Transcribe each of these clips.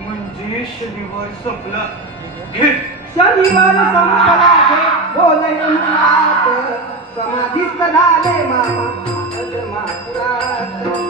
म्हणजे शनिवार संपला शनिवार संपला हे बोलणे मुलात समाधीस्त झाले मामा. मापुरात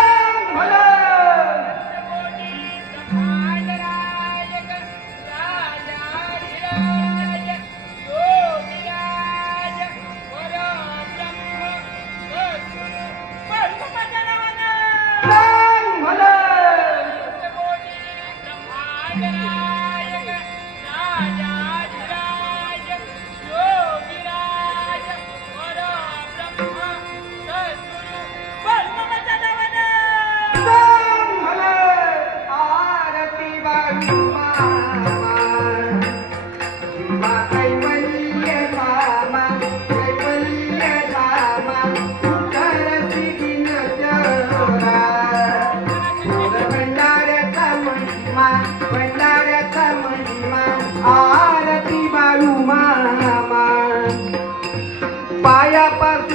rapaz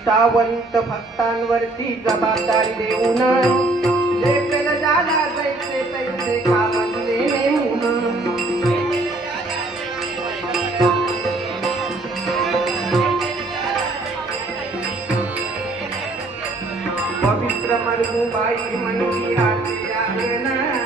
निष्ठावंत भक्तांवरती जबाबदारी देऊन लेपेल झाला बाई पवित्र म्हणून आरती आहे ना